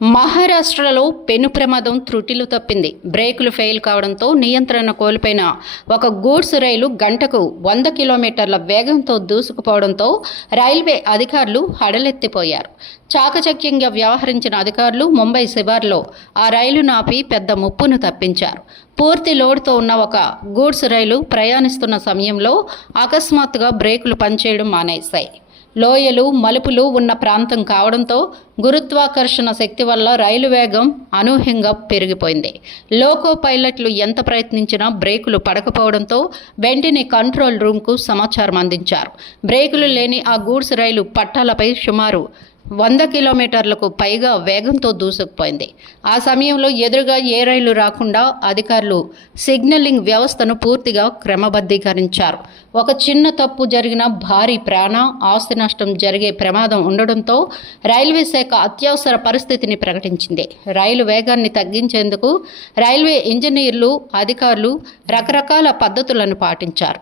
మహారాష్ట్రలో పెను ప్రమాదం త్రుటిలో తప్పింది. బ్రేకులు ఫెయిల్ కావడంతో నియంత్రణ కోల్పోయిన ఒక గూడ్స్ రైలు గంటకు 100 కిలోమీటర్ల వేగంతో దూసుకుపోవడంతో రైల్వే అధికారులు హడలెత్తిపోయారు. చాకచక్యంగా వ్యవహరించిన అధికారులు ముంబై శివార్లో ఆ రైలును ఆపి పెద్ద ముప్పును తప్పించారు. పూర్తి లోడ్తో ఉన్న ఒక గూడ్స్ రైలు ప్రయాణిస్తున్న సమయంలో అకస్మాత్తుగా బ్రేకులు పనిచేయడం మానేశాయి. లోయలు, మలుపులు ఉన్న ప్రాంతం కావడంతో గురుత్వాకర్షణ శక్తి వల్ల రైలు వేగం అనూహ్యంగా పెరిగిపోయింది. లోకో పైలట్లు ఎంత ప్రయత్నించినా బ్రేకులు పడకపోవడంతో వెంటనే కంట్రోల్ రూమ్కు సమాచారం అందించారు. బ్రేకులు లేని ఆ గూడ్స్ రైలు పట్టాలపై సుమారు 100 కిలోమీటర్లకు పైగా వేగంతో దూసుకుపోయింది. ఆ సమయంలో ఎదురుగా ఏ రైలు రాకుండా అధికారులు సిగ్నలింగ్ వ్యవస్థను పూర్తిగా క్రమబద్ధీకరించారు. ఒక చిన్న తప్పు జరిగిన భారీ ప్రాణ, ఆస్తి నష్టం జరిగే ప్రమాదం ఉండడంతో రైల్వే శాఖ అత్యవసర పరిస్థితిని ప్రకటించింది. రైలు వేగాన్ని తగ్గించేందుకు రైల్వే ఇంజనీర్లు, అధికారులు రకరకాల పద్ధతులను పాటించారు.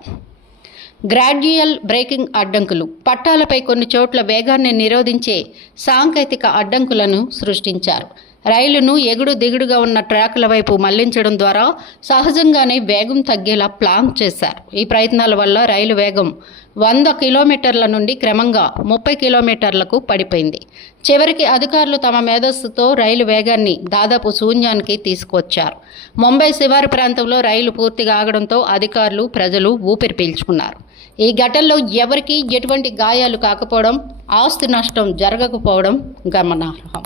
గ్రాడ్యుయల్ బ్రేకింగ్ అడ్డంకులు, పట్టాలపై కొన్ని చోట్ల వేగాన్ని నిరోధించే సాంకేతిక అడ్డంకులను సృష్టించారు. రైలును ఎగుడు దిగుడుగా ఉన్న ట్రాకుల వైపు మళ్లించడం ద్వారా సహజంగానే వేగం తగ్గేలా ప్లాన్ చేశారు. ఈ ప్రయత్నాల వల్ల రైలు వేగం 100 కిలోమీటర్ల నుండి క్రమంగా 30 కిలోమీటర్లకు పడిపోయింది. చివరికి అధికారులు తమ మేధస్సుతో రైలు వేగాన్ని దాదాపు శూన్యానికి తీసుకువచ్చారు. ముంబై శివారు ప్రాంతంలో రైలు పూర్తిగా ఆగడంతో అధికారులు, ప్రజలు ఊపిరి పీల్చుకున్నారు. ఈ ఘటనలో ఎవరికీ ఎటువంటి గాయాలు కాకపోవడం, ఆస్తి నష్టం జరగకపోవడం గమనార్హం.